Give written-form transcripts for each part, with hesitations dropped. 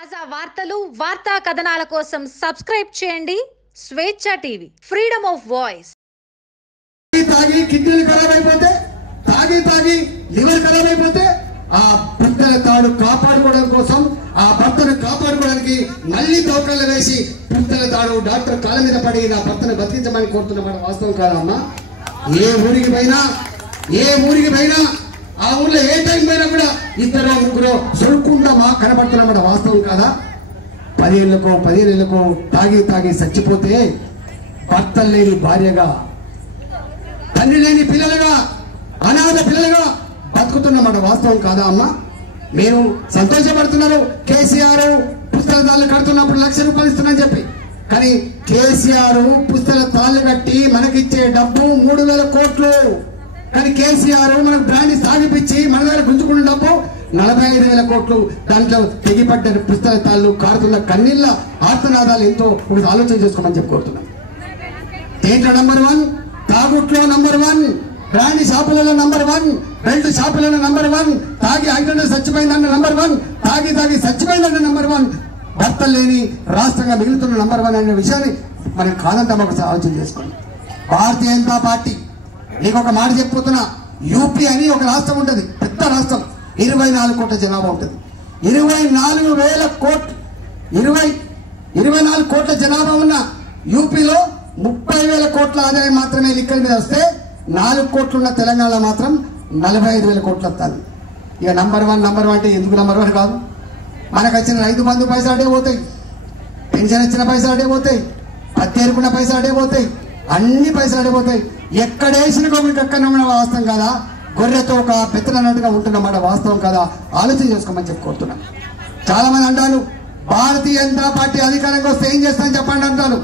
తాజా వార్తలు వార్తా కథనాల కోసం సబ్స్క్రైబ్ చేయండి స్వేచ్ఛ టీవీ ఫ్రీడమ్ ఆఫ్ వాయిస్ తాగి కిడ్నీలు ఖరాబ్ అయిపోతే తాగి లివర్ ఖరాబ్ అయిపోతే ఆ భర్తల తాడు కాపాడుకోవడం కోసం ఆ భర్తను కాపాడుకోవడానికి మళ్ళీ తోకలు వేసి భర్తల తాడు డాక్టర్ కాళ్ళ మీద పడి నా భర్తను బతికించమని కోరుతున్నమాట వాస్తవం కాదమ్మా. ఏ ఊరికి పోయినా ఆ ఊర్లో ఏ టైం పోయినా కూడా ఇద్దరు ముగ్గురు సొరుక్కుండా మా కనబడుతున్నమాట వాస్తవం కాదా? 10 ఏళ్ళకో తాగి చచ్చిపోతే భర్తలు లేని భార్యగా, తండ్రి లేని పిల్లలుగా, అనాథ పిల్లలుగా బతుకుతున్నమాట వాస్తవం కాదా అమ్మా? మీరు సంతోషపడుతున్నారు కేసీఆర్ పుస్తక తాళ్ళు కడుతున్నప్పుడు 1 లక్ష రూపాయలు ఇస్తున్నారని చెప్పి. కానీ కేసీఆర్ పుస్తక తాళ్ళు కట్టి మనకిచ్చే డబ్బు 3000 కోట్లు. కానీ కేసీఆర్ మనకు బ్రాండ్ సాగిపించి మన దగ్గర గుంజుకున్న డబ్బు 45,000 కోట్లు. దాంట్లో తెగిపడ్డ పుస్తక తాళ్ళు, కారుతున్న కన్నీళ్ళ ఆర్తనాదాలు ఎంతో ఒకటి ఆలోచన చేసుకోమని చెప్పి కోరుతున్నాం. దేంట్లో నంబర్ 1, తాగుట్లో నంబర్ 1, బ్రాండ్ షాపులలో నంబర్ 1, బెల్ట్ షాపులలో నంబర్ 1, తాగి ఐదంటే చచ్చిపోయిందన్న నంబర్ 1, తాగి చచ్చిపోయిందన్న నంబర్ 1, భర్తలు లేని రాష్ట్రంగా మిగులుతున్న నంబర్ 1 అనే విషయాన్ని మనం కాదంతా ఒకసారి ఆలోచన చేసుకోండి. భారతీయ జనతా పార్టీ నీకు ఒక మాట చెప్పుతున్నా, యూపీ అని ఒక రాష్ట్రం ఉంటుంది, పెద్ద రాష్ట్రం, 24 కోట్ల జనాభా ఉంటుంది. 24,000 కోట్లు 24 కోట్ల జనాభా ఉన్న యూపీలో 30,000 కోట్ల ఆదాయం మాత్రమే లిక్కల మీద వస్తే 4 కోట్లున్న తెలంగాణ మాత్రం 45,000 కోట్లు వస్తుంది. ఇక నంబర్ 1 అంటే ఎందుకు నంబర్ 1 కాదు? మనకు వచ్చిన రైతు బంధు పైసలు అడే పోతాయి, పెన్షన్ వచ్చిన పైసలు అడే పోతాయి, పత్తేరుకున్న పైసలు అడే పోతాయి, అన్ని పైసలు అడే పోతాయి. ఎక్కడేసిన గోగుడికి ఎక్కడ వాస్తవం కదా? గొర్రెతో ఒక పెత్తనట్టుగా ఉంటున్నమాట వాస్తవం కదా? ఆలోచన చేసుకోమని చెప్పుకుంటున్నాం. చాలా మంది అంటారు భారతీయ జనతా పార్టీ అధికారంగా వస్తే ఏం చేస్తానని చెప్పండి అంటారు.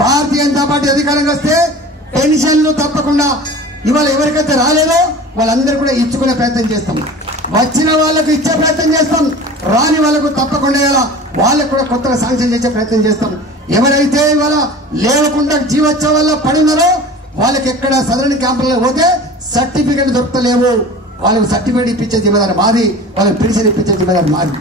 భారతీయ జనతా పార్టీ అధికారంగా వస్తే పెన్షన్లు తప్పకుండా ఇవాళ ఎవరికైతే రాలేదో వాళ్ళందరూ కూడా ఇచ్చుకునే ప్రయత్నం చేస్తాం. వచ్చిన వాళ్ళకు ఇచ్చే ప్రయత్నం చేస్తాం, రాని వాళ్ళకు తప్పకుండా వాళ్ళకు కూడా కొత్తగా శాంక్షన్ చేసే ప్రయత్నం చేస్తాం. ఎవరైతే ఇవాళ లేవకుండా జీవోత్సవం వల్ల పడున్నారో వాళ్ళకి ఎక్కడ సదరని క్యాంపులలో పోతే సర్టిఫికెట్ దొరకలేవు. వాళ్ళకు సర్టిఫికేట్ ఇప్పించే జిమ్మదారు మాది, వాళ్ళకి పెన్షన్ ఇప్పించే జిమ్మదారు మాది.